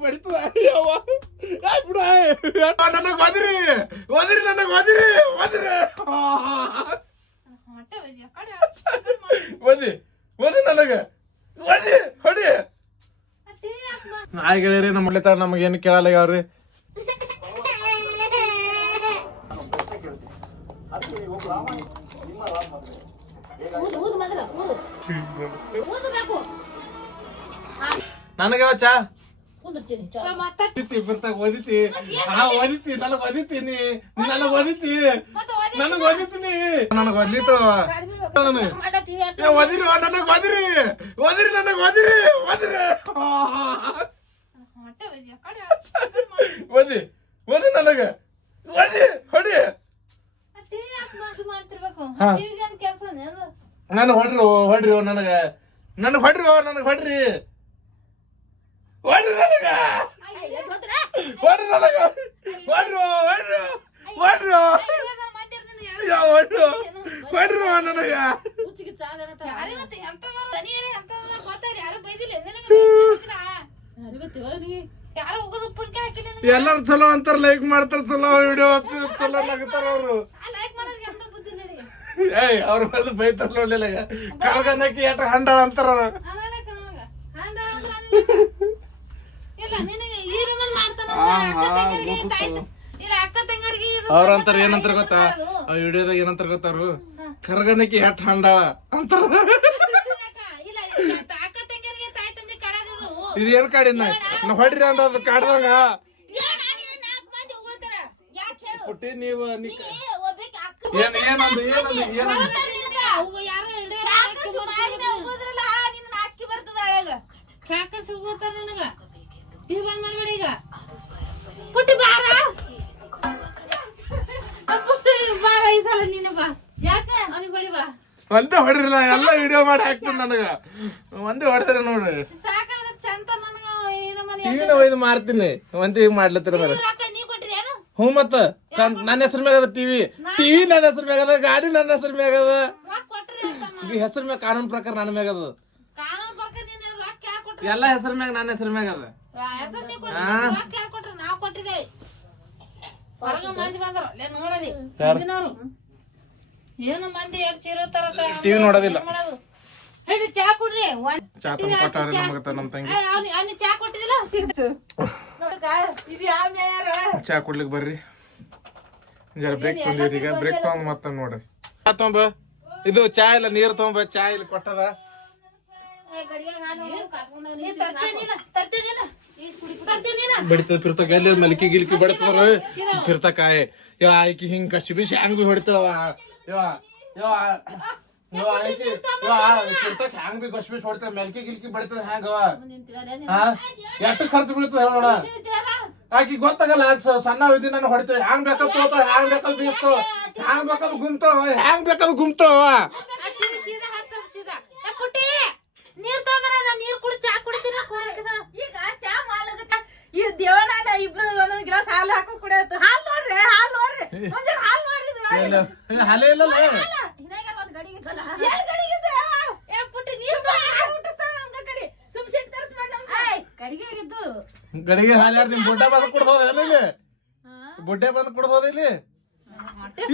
ಬಡಿತದ ಯವ್ವ ಯಾಕೆ ಬಿಡು ನನಗೆ ಒದಿರಿ ಒದಿರಿ ನನಗೆ ಒದಿರಿ ಒದಿರಿ ಹೊಟ್ಟೆ ಒಯ್ದು, ಆ ಕಡೆ ಆ ಕಡೆ ಮಾಡು. ಒದಿ ಒದಿ ನನಗೆ ಒದಿ ಹೊಡಿ ಆ TV ಯಾಕ್ ಬಾ- ನಾಯಿ ಗೆಳೆಯರಿ ನಮ್ಮ ಮನೆ ನಮಗೆ ಏನು ಕೇಳಲ್ಲ ಯಾವ್ರಿ ಊದು, ಊದು ಮೊದಲು, ಊದು. ಊದಬೇಕು. ನನಗೆ ಚಾ ಕುಂದ್ರತೀನಿ, ಬರ್ತಾಗ ನನಗೆ ನನಗೆ ಓದಿತಿ. ಮತ್ತೆ ಒದೆ- ನನಗೆ ಒದಿತೀನಿ ನನಗೆ ಒದಿತು ಕಾಲ್ ಬೀಳ್ಬೇಕು. ನನಗೆ ಒದಿ ಹೊಡಿ? ನನಗೆ ಹೊಡ್ರಿ ಹೊಡ್ರಿ ನನಗೆ. ನನಗೆ ಹೊಡ್ರಿ ನನಗೆ ಹೊಡ್ರಿ. ಹೊಡ್ರಿ. ಎಲ್ಲಾರು ಚಲೋ ಅಂತಾರ ಲೈಕ್ ಮಾಡ್ತಾರ, ಚಲೋ ವಿಡಿಯೋ ಚಲೋ ನಗ್ತಾರ ಅವರು. ಏಯ್, ಅವ್ರ ಬಂದು ಬೈತಾರ ನೋಡ್ಲಿಲ್ಲ ಕಾಲ್ಗನ್ನಕ್ಕೆ ಎಟ ಹಂಡಾಳ ಅಂತಾರ ಅವ್ರು. ಅದಲ್ಲ ಕಣವ್ಗ. ಹಂಡ ಅಂದ್ರ ಅಲ್ಲಿಲ್ಲ. ಇಲ್ಲ, ನಿನಗೆ ಈ ರೂಮಲ್ಲಿ ಮಾಡ್ತಾನಂದ್ರೆ ಅಕ್ಕ ತಂಗಿಯರಿಗೆ ತಾಯಿ ಇಲ್ಲ, ಅಕ್ಕ ತಂಗಿಯರಿಗೆ ಇದು ಅವ್ರ ಅಂತಾರ ಏನಂತಾರ ಗೊತ್ತಾ ಆ ವಿಡಿಯೋದಾಗ ಏನಂತಾರ ಗೊತ್ತಾರು ಕರ್ಗನಕ್ಕೆ ಎಟ್ ಹಂಡಾಳ ಅಂತಾರ. ಇದೇನ್ ಕಾಡಿನ ನಾ ಹೊಡ್ರಿ ಅಂತ ಅದು ಕಾಡ್ದಂಗ ಏನ್ ಆಗಿಲ್ಲ, ನಾಲ್ಕು ಮಂದಿ ಉಗುಳ್ತಾರ. ಯಾಕ್ ಹೇಳು? ಪುಟ್ಟಿ ನೀವು ಏನಂದು ಏನಂದು ಏನಂದು ಹೊರಗಡೆ ನಿನಗ ಅವು ಯಾರೋ ಹಿಡಿಯೋರು ಹಾಕಿ ಉಗುಳಿದ್ರಲ್ಲ, ನಿನ್ನ ನಾಚಿಕೆ ಬರ್ತದ ಅಳಗ. ಕ್ರಾಕರ್ಸ್ ಉಗುಳ್ತಾರ ನಿನಗ. ಬಂದ್ ಮಾಡ್ಬೇಡ ಈಗ. ಪುಟ್ಟಿ ಬಾರ. ಪುಟ್ಟಿ ಬಾರ ಈ ಸಲ ನೀನು ಬಾ. ಯಾಕ? ಅವನಿಗೆ ಬಡಿ ಬಾ. ಒಂದೇ ಹೊಡಿರಲ್ಲ ಎಲ್ಲ ವಿಡಿಯೋ ಮಾಡಿ ಹಾಕ್ತೀನಿ ನನಗ. ಒಂದೇ ಹೊಡೆದ್ರೆ ನೋಡ್ರಿ ಸಾಕಾಗ ಚಂತ ನನಗ ಏನೋ ಮನೆ ಟಿವಿನ ಒಯ್ದು ಮಾರ್ತೀನಿ. ಒಂದೇ ಈಗ ಮಾಡ್ಲತ್ತಿರ ಹ್ಞೂ ಮತ್ತ. ನನ್ನ ಹೆಸರು ಮ್ಯಾಗದ ಅದ ಟಿವಿ ಟಿವಿ ನನ್ನ ಹೆಸರು ಮ್ಯಾಗದ ಅದ ಗಾಡಿ ನನ್ನ ಹೆಸರು ಮ್ಯಾಗದ ಅದ. ಈ ಹೆಸರು ಮ್ಯಾಗ ಕಾನೂನು ಪ್ರಕಾರ ನನ್ನ ಮ್ಯಾಗ ಅದ. ಎಲ್ಲ ಹೆಸರು ಮ್ಯಾಗ ನನ್ನ ಹೆಸರು ಮ್ಯಾಗ ಅದ. ಮಂದಿ? ಏನು ಎರಡು ಚೀರ ತರ ನೋಡೋದಿಲ್ಲ. ಹೇಳಿ ಚಾ ಕುಡ್ರಿ. ಚಾ ತಂದು ಕೊಟ್ಟಾರ ನಮಗ ನಮ್ಮ ತಂಗಿ. ಅವ್ನಿ ಅವ್ನಿ ಚಾ ಕೊಟ್ಟಿದಿಲ್ಲ ಇದು ಯಾವ ನ್ಯಾಯಾರ? ಚಾ ಕೊಡ್ಲಿಕ್ಕೆ ಬರ್ರಿ. ಜರ ಬ್ರೇಕ್ ಈಗ. ಬ್ರೇಕ್ ತಗೊಂಡ್ ಮತ್ತೆ ನೋಡ್ರಿ. ಚಾ ತಗೊಂಬ ಇದು ಚಾ ಇಲ್ಲ ನೀರು ತಗೊಂಬ ಚಾ ಇಲ್ಲಿ ಕೊಟ್ಟದ. ಬಡಿತದ ಫಿರ್ತಾಕ ಎಲ್ಲಿ ಮೆಲ್ಕಿ ಗಿಲ್ಕಿ ಬಡಿತಾರ ಪಿರ್ತ ಯೋ, ಆಯ್ಕೆ ಹಿಂಗ್ ಕಚ್ಚಿ ಬಿಸಿ ಹ್ಯಾಂಗ್ ಹೊಡಿತಾವ? ಯೋ, ಯಾ ಯೋ ಆಕಿ ಯಾ ಪಿರ್ತಕ್ ಹ್ಯಾಂಗ್ ಬಿ ಕಚ್ಚಿ ಬಿಸಿ ಗಿಲ್ಕಿ ಬಡಿತದ ಹ್ಯಾಂಗ ಅವ? ಹಾ ಎಷ್ಟು ಖರ್ಚು ಬೀಳ್ತದ ಹೇಳೋಣ ಆಕಿ ಗೊತ್ತಾಗಲ್ಲ ಸಣ್ಣ ವಿಧಿ ನಾನು ಹೊಡಿತೇವೆ. ಹ್ಯಾಂಗ್ ಬೇಕಾದ್ ಹ್ಯಾಂಗ ಹ್ಯಾಂಗ್ ಬೇಕಾದ್ ಬೀಸ್ತಾವ ಹ್ಯಾಂಗ್ ಬೇಕಾದ್ ಗುಮ್ತಾವ ಹ್ಯಾಂಗ್ ಬೇಕಾದ್ ಗುಮ್ತಾವ ನೀರ್ ತಗೊಂಬರ ನಾ ನೀರ್ ಕುಡಿ ಚಾ ಕುಡಿತೀನಿ ಈಗ ಚಾ ಮಾಡ್ಲಾಗತ್ತ ಈ ದೇವಣ್ಣ ನಾ ಇಬ್ರು ಒಂದೊಂದ್ ಗಿಲಾಸ್ ಹಾಲು ಹಾಕೋ ಕುಡಿಯತ್ತ ಹಾಲ್ ನೋಡ್ರಿ ಹಾಲ್ ನೋಡ್ರಿ ಒಂದ್ ಹಾಲ್ ನೋಡ್ರಿ ಇದು ಒಳಗೆ. ಹಲೆ ಇಲ್ಲಲ್ಲ ಹಿನಾಗ್ಯಾರ ಒಂದ್ ಗಡಿ ಇತ್ತಲ್ಲ. ಎಲ್ ಗಡಿ ಇತ್ತು? ಏ ಪುಟ್ಟಿ ನೀರ್ ತಗೊಂಡ್ ಹಾಲ್ ಹುಟ್ಟಿಸ್ತಾಳ ನಮ್ಗ ಕಡಿ. ಸುಮ್ ಸಿಟ್ ತರ್ಸ್ಬೇಡ ನಮ್ಗ. ಗಡಿಗೆ ಆಗಿದ್ದು. ಗಡಿಗೆ ಹಾಲು ಯಾರ್ದು ಬುಡ್ಡೆ ಬಂದು ಕುಡ್ದೋದ ಇಲ್ಲಿ ಬುಡ್ಡೆ ಬಂದು ಕುಡ್ದೋದ ಇಲ್ಲಿ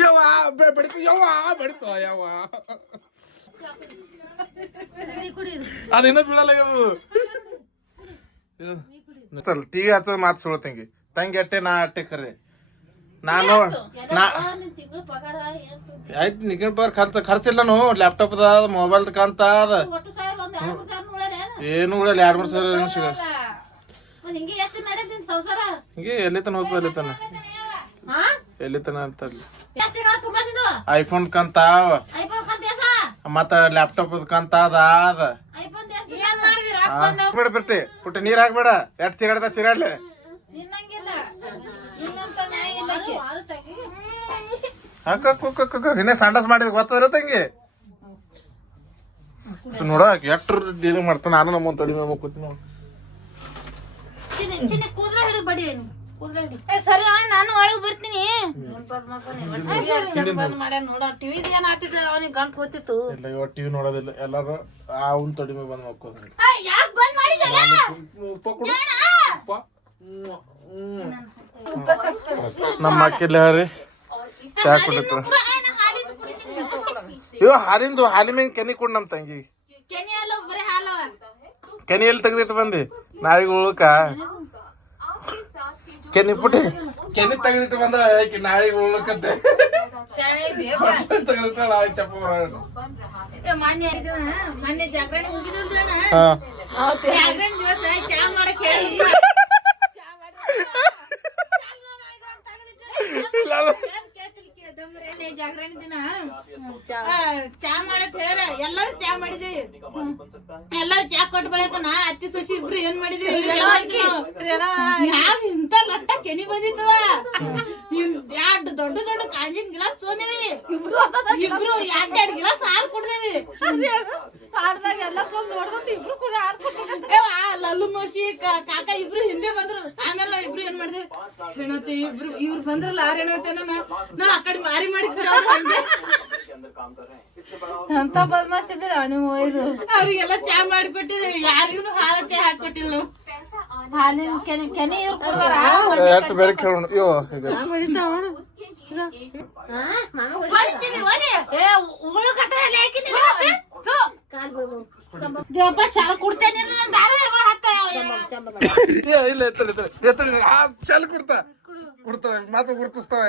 ಯವ್ವ ಬೆ- ಬಡಿತು ಯವ್ವ ಬಡಿತು ಯವ್ವ ನೀ ಕುಡಿ ಇದು. ಅದು ಇನ್ನೂ ಬೀಳಲ್ಲ ಅದು ಚಲ್ ಟಿವಿ ಹಚ್ಚದ ಮಾತು ಸುಳ್ಳು ತಂಗಿ ತಂಗಿ ಅಟ್ಟೆ ನಾ ಅಟ್ಟೆ ಕರೆ ನಾನು ನಾ ಆ, ನಿನ್ ಪಗಾರ ಖರ್ಚು ಆಯ್ತು ನೋ ಪರ್ ಖರ್ಚು ಖರ್ಚಿಲ್ಲನು? ಲ್ಯಾಪ್ಟಾಪ್ ಅದ. ಮೊಬೈಲ್ ಕಂತ ಅದ ಏನು? ಏನು ಉಳಿಯಲ್ಲ ಎರಡ್ ಮೂರ್ ಸಾವಿರ ಏನು ಸಿಗ ಹಿಂಗೆ ಎಲ್ಲಿ ತನ ಹೋಗ್ತು ಎಲ್ಲಿ ತನ ಹಾ ಎಲ್ಲಿ ತನ ಅಂತ ಐಫೋನ್ ಕಂತ ಮತ್ತ ಲ್ಯಾಪ್ಟಾಪ್ ಕಂತ ಅದ ಅದ. ಐಫೋನ್ ದೇಶ? ಏನ್ ಮಾಡಿದಿರ? ಬಿಡ ಬಿಡ್ತಿ. ಪುಟ್ಟ ನೀರ್ ಹಾಕ್ಬೇಡ. ಎಷ್ಟ್ ತಿರಾಡ್ದ ತಿರಾಡ್ಲಿ ಇನ್ನೇ ಸಂಡಸ್ ಮಾಡಿದ ಗೊತ್ತದ್ರ ತಂಗಿ. ನೋಡ ಎಷ್ಟು ಡೀಲಿಂಗ್ ಮಾಡ್ತಾನ. ನಾನು ನಮ್ಮ ತಡಿ ನಮ್ಮ ಕೂತಿ ಚಿನ್ನ ಕೂದಲ ಹಿಡಿದು ಬಡಿ ನೀನು. ಕೂದಲ ಹಿಡಿ ಸರಿ ನಾನು ಒಳಗೆ ಬರ್ತೀನಿ. ಗಂಟು ಇಲ್ಲ ಇವಾಗ ಟಿವಿ ನೋಡೋದಿಲ್ಲ. ಎಲ್ಲಾರು ಅವ್ನ್ ತಡಿ ಮೇಲೆ ಬಂದ್ ಮಕ್ಕೋದ್ರಿ ಯಾಕೆ ಬಂದ್ ಮಾಡಿದಲ್ಲ ಉಪ್ಪ ಸ್ವಲ್ಪ ನಮ್ಮ ಅಕ್ಕಿಲ್ಲ ರೀ ಚಾ ಕುಡಿತು. ಇವ ಹಾಲಿಂದು ಹಾಲಿ ಮ್ಯಾಗ ಕೆನಿ ಕೊಡ್ ನಮ್ಮ ತಂಗಿ. ಕೆನಿ ಎಲ್ಲಿ ತೆಗ್ದಿಟ್ಟು ಬಂದಿ? ನಾಳೆಗೆ ಉಳುಕ. ಕೆನಿ ಪುಟಿ ಕೆನಿ ತೆಗ್ದಿಟ್ಟು ಬಂದ ಆಕಿ ನಾಳೆಗೆ ಬರೋಣ ಮೊನ್ನೆ ಜಾಗರಣೆ ಮುಗಿದಲ್ದಣ ಜಾಗರಣೆ ದಿವಸ ಚಾ ಮಾಡಕ್ಕೆ ಚಾ ಮಾಡೋದು ಅಂತ ತೆಗ್ದಿಟ್ಟು ಇಲ್ಲ ಅಲ್ಲ. ಹೇಳೋದ್ ಕೇಳ್ತಿಲ್ಲ ಕೇ- ಮೊನ್ನೆ ಜಾಗರಣೆ ದಿನ. ಚಾ. ಮಾಡತ್ ಹೇಳ್ಯಾರ ಎಲ್ಲಾರು ಚಾ ಮಾಡಿದ್ವಿ ಎಲ್ಲಾರು ಚಾ ಕೊಟ್ಟ ಬಳಿಕ ನಾ ಅತ್ತಿ ಸೊಸಿ ಇಬ್ರು ಏನ್ ಮಾಡಿದ್ವಿ ನಾವ್ ಇಂತ ಲಟ್ಟ ಕೆನಿ ಬಂದಿದ್ವ. ಎರಡು ದೊಡ್ಡ ದೊಡ್ಡ ಕಾಂಜಿನ ಗಿಲಾಸ್ ತೊಂದೇವಿ ಇಬ್ರು ಎರಡ್ ಎರಡ್ ಗಿಲಾಸ್ ಹಾಲು ಕುಡ್ದೇವಿ. ಲಲ್ಲು ಮೋಶಿ ಕ- ಕಾಕ ಇಬ್ರು ಹಿಂದೆ ಬಂದ್ರು. ಆಮೇಲೆ ನಾವ್ ಇಬ್ರು ಏನ್ ಮಾಡಿದ್ವಿ ಹೆಣತಿ ಇಬ್ರು ಇವ್ರು ಬಂದ್ರಲ್ಲ ರೇಣುತೆ ನಾ ಆ ಕಡೆ ಮಾರಿ ಮಾಡಿ ಅಂತ ಬದ್ಮಾಸಿದ್ರ ನೀವು ಇದು. ಅವ್ರಿಗೆಲ್ಲ ಚಾ ಮಾಡಿಕೊಟ್ಟಿದ್ವಿ. ಯಾರಿಗೂ ಹಾಲ ಚಾ ಹಾಕೊಟ್ಟಿಲ್ಲ ನಾವು. ಹಾಲಿನ ಕೆನೆ ಕೆನೆ ಇವ್ರು ಕುಡ್ದಾರ? ಇಲ್ಲ ಎತ್ತಲಿ ಎತ್ತಲಿ ಎತ್ತಲಿ ಆ ಶಾಲ ಕೊಡ್ತಾ. ಕೊಡ್ತಾ ಮಾತು ಗುರ್ತಿಸ್ತಾವ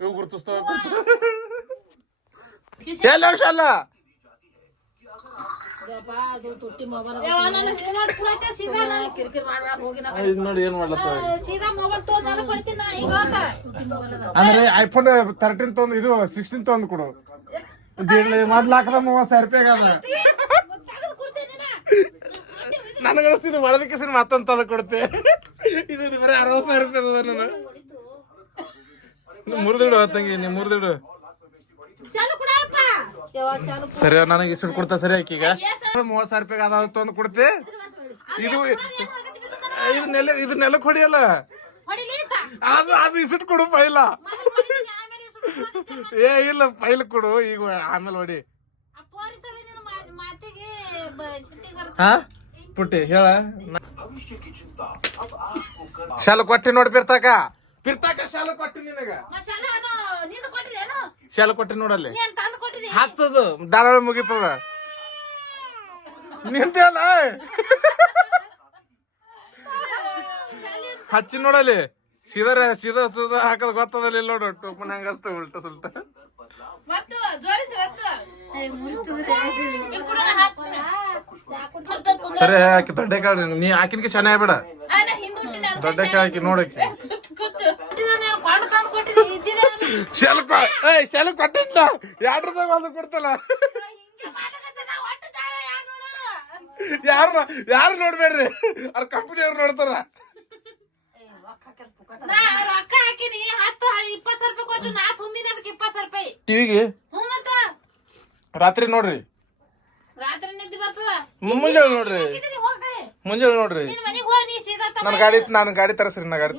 ಇವು ಗುರ್ತಿಸ್ತಾವ. ಎಲ್ಲ ಶಾಲ? ಇದ್ ನೋಡಿ ಏನ್ ಮಾಡ್ಲತ್ತಾವ ಸೀದಾ ಮೊಬೈಲ್ ತೊಗೊಂಡ್ ಕೊಡ್ತೀನಿ ಈಗ ಅಂದ್ರೆ ಐಫೋನ್ ತರ್ಟೀನ್ ತೊಂದ್ ಇದು ಸಿಕ್ಸ್ಟೀನ್ ತೊಂದ್ ಕೊಡು. ಮೊದ್ಲು ಹಾಕದ ಮೂವತ್ ಸಾವಿರ ರೂಪಾಯಿ ಅದ. ತೆಗೆದು ಕೊಡ್ತೇನೆ ನಾ ನನಗೆ ಅನಿಸ್ತಿದ್ದು ಒಳದಕ್ಕೆ ಮತ್ತೊಂದು ತದ ಕೊಡುತ್ತೆ ಇದು ಬರೀ ಅರವತ್ತು ಸಾವಿರ ರೂಪಾಯಿ ಅದ ನಾನು ಮುರಿದಿಡು ತಂಗಿ ನೀ ಮುರಿದಿಡು ಸರಿ ನನಗೆ ಇಷ್ಟು ಕೊಡ್ತಾ ಸರಿ ಆಕೀಗ ಮೂವತ್ ಸಾವಿರ ರೂಪಾಯಿ ಅದಾವ ತಂದು ಕೊಡ್ತಿ. ಇದು ಇದನ್ನೆಲ್ಲ ಇದನ್ನೆಲ್ಲ ಕೊಡಿಯಲ್ಲ? ಅದು ಅದು ಇಸಿಟ್ ಕೊಡು ಪೈಲ. ಏ ಇಲ್ಲ ಪೈಲ್ ಕೊಡು ಈಗ ಆಮೇಲೆ ಹೊಡಿ. ಹಾ? ಪುಟ್ಟಿ ಹೇಳ. ಶಾಲ ಕೊಟ್ಟಿ ನೋಡಿ ಬಿರ್ತಾಕ ಶಾಲ ಕೊಟ್ಟಿ ನಿನಗ? ಶಾಲ ಕೊಟ್ಟಿ ನೋಡಲ್ಲಿ. ನೀನ್ ತಂದು ಕೊಟ್ಟಿದ್ದೆ ಹತ್ತದು ಧಾರಾವಾಳ ಮುಗಿತದ. ನಿಂತಲ್ಲ ಹಚ್ಚಿ ನೋಡಲಿ ಸೀದಾ ಸೀದಾ ಸೀದಾ ಹಾಕದ್ ಗೊತ್ತದಲ್ಲಿ ಇಲ್ಲ ನೋಡು ಟೋಪನ್ ಹಂಗ ಹಚ್ತ ಉಲ್ಟ ಸುಲ್ಟ. ಸರಿ ಆಕಿ ದೊಡ್ಡ ಕಾಳು ನೀ ಹಾಕಿನ್ಕೆ ಚೆನ್ನಾಗಿ ಬೇಡ ದೊಡ್ಡ ಕಾಳು ಹಾಕಿ ನೋಡಕಿ ಕೂತು, ಕೂತು. ಕೊಟ್ಟಿದ್ದಾನೆ, ಕೊಂಡು ತಂದು ಕೊಟ್ಟಿದ್ದೆ, ಏಯ್ ಶೆಲ್ ಕೊಟ್ಟಿಲ್ಲ ಎರಡ್ರದಾಗ ಒಂದು ಕೊಡ್ತಲ್ಲ? ಯಾರ್? ಯಾರು ನೋಡ್ಬೇಡ್ರಿ? ಅವ್ರ ಕಂಪನಿ ಅವ್ರು ನೋಡ್ತಾರ. ನಾ ರೊಕ್ಕ ಹಾಕಿನಿ ಹತ್ತು ಇಪ್ಪತ್ತು ಸಾವಿರ ರೂಪಾಯಿ ಕೊಟ್ಟು ನಾ ತುಂಬಿದ ಅದಕ್ಕೆ ಇಪ್ಪತ್ತು ಸಾವಿರ ರೂಪಾಯಿ ಟಿವಿಗೆ ಹ್ಞೂ ಮತ್ತ ರಾತ್ರಿ ನೋಡ್ರಿ. ರಾತ್ರಿ ನಿದ್ದೆ ಬರ್ತದ ಮುಂಜಾನೆ ನೋಡ್ರಿ ಮುಂಜಾನೆ ನೋಡ್ರಿ ನನ್ನ ಗಾಡಿ ನಾನು ಗಾಡಿ ತರಸ್ರಿ ನಾ ಗಾಡಿ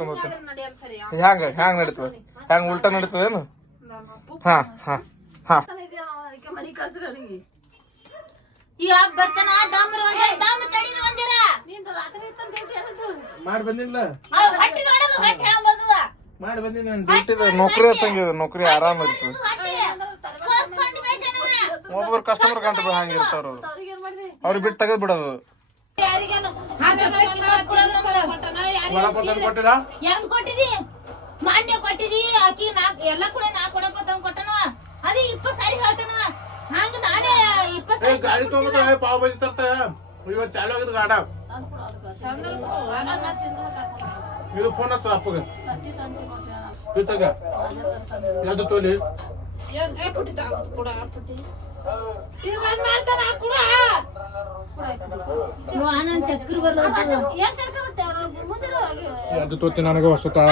ಸರಿ ಹ್ಯಾಂಗ ಹ್ಯಾಂಗ ನಡೀತದ? ಹ್ಯಾಂಗ ಉಲ್ಟಾ ನಡೀತದೇನು ಹಾ ಹಾ ಹಾ ಈಗ ಬರ್ತಾನ ಡಾಮರ್ ಒಂದ ಡಾಮರ್ ತಡಿನ ಒಂದಿರ ನಿಂದು ರಾತ್ರಿ ಇತ್ತಂತ ಡ್ಯೂಟಿ ಅನ್ನದು ಮಾಡಿ ಬಂದಿಲ್ಲ ಹೊಟ್ಟಿ ನೋಡೋದು ಹೊಟ್ಟಿ ಹ್ಯಾಂಗ ಬಂದದ ಮಾಡಿ ಬಂದಿನ ನಾನು ನೌಕರಿ ಹತ್ತಂಗ ನೌಕರಿ ಆರಾಮ ಇರ್ತದೆ ಒಬ್ಬರು ಕಸ್ಟಮರ್ ಕಂಡು ಹಂಗೆ ಇರ್ತಾರ ಅವ್ರು ಅವ್ರಿಗೆ ಬಿಟ್ಟು ತೆಗೆದ್ ಬಿಡೋದು ಯಾರಿಗೇನು ಕೊಟ್ಟಿಲ್ಲ ಕೊಟ್ಟಿದಿ ಮಾನ್ಯ ಕೊಟ್ಟಿದಿ ಆಕಿ ನಾಕ್ ಎಲ್ಲ ಕೂಡ ನಾ ಕೊಡಪ್ಪ ತಂದ್ ಕೊಟ್ಟನವ. ಅದೇ ಇಪ್ಪತ್ ಸಾರಿ ಹೇಳ್ತಾನವ. ಹಂಗ ನಾನೇ ಇಪ್ಪತ್ ಸಾರಿ ಗಾಡಿ ತೊಗೊಂಬತ್ತ ಪಾವ್ ಬಜಿ ತರ್ತಾಯ ಇವತ್ತು ಚಾಲು ಆಗಿದ್ ಗಾಡ. ಇದು ಫೋನ್ ಹಚ್ಚ ಅಪ್ಪಗ. ಇತ್ತಾಗ. ಯಾವ್ದು ತೋಲಿ? ಯಾವ್ದು ತೋತಿ ನನಗೆ ಹೊಸ ತಾಳ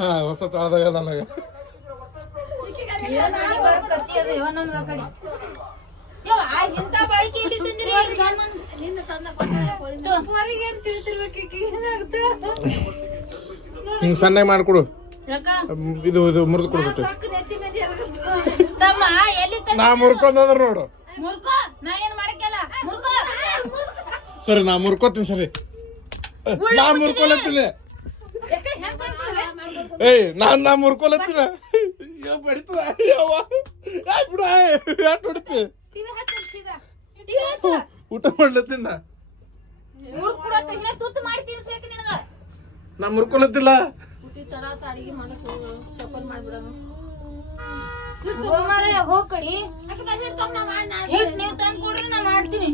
ಹಾ ಹೊಸತು ತಾಳದಾಗ ನನಗೆ. ಹಿಂಗ್ ಸಣ್ಣ ಮಾಡ್ಕೊಡು. ಇದು ಇದು ಮುರಿದು ಕೊಡ್ಬಿಟ್ಟು. ತಮ್ಮ ಎಲ್ಲಿ ತಂದಿ ನಾ ಮುರ್ಕೊಂಡ್ರ ನೋಡು. ಮುರ್ಕೋ ನಾ ಏನ್ ಮಾಡಕ್ಕೆಲ್ಲ? ಮುರ್ಕೋ. ಸರಿ ನಾ ಮುರ್ಕೋತೀನಿ ಸರಿ. ನಾ ಮುರ್ಕೊಳತ್ತಿಲ್ಲ ಮಾಡ್ತೀವಿ? ಏಯ್ ನಾನ್ ನಾ ಮುರ್ಕೊಳತ್ತಿಲ್ಲ ಅಯ್ಯೋ ಬಡಿತದ ಅಯ್ಯವ್ವ ಯಾಕೆ ಬಿಡು ಯಾಕೆ ಹೊಡಿತಿ. ಊಟ ಮಾಡ್ಲತ್ತಿನ. ನಾ ಮುರ್ಕೊಳತ್ತಿಲ್ಲ ಹುಟ್ಟಿದ ನೀವು ಆತ ಅಡಿಗೆ ಮಾಡಕ್ ಹೋಗು. ಚಪ್ಪಲ್ ಮಾಡ್ಬಿಡೋನು. ಹೋಗ್ ಮಾರ್ರೆ, ಹೋಗ್ ಕಡಿ. ಹಿಟ್ ನೀವ್ ತಂದ್ ಕೊಡ್ರಿ ನಾ ಮಾಡ್ತೀನಿ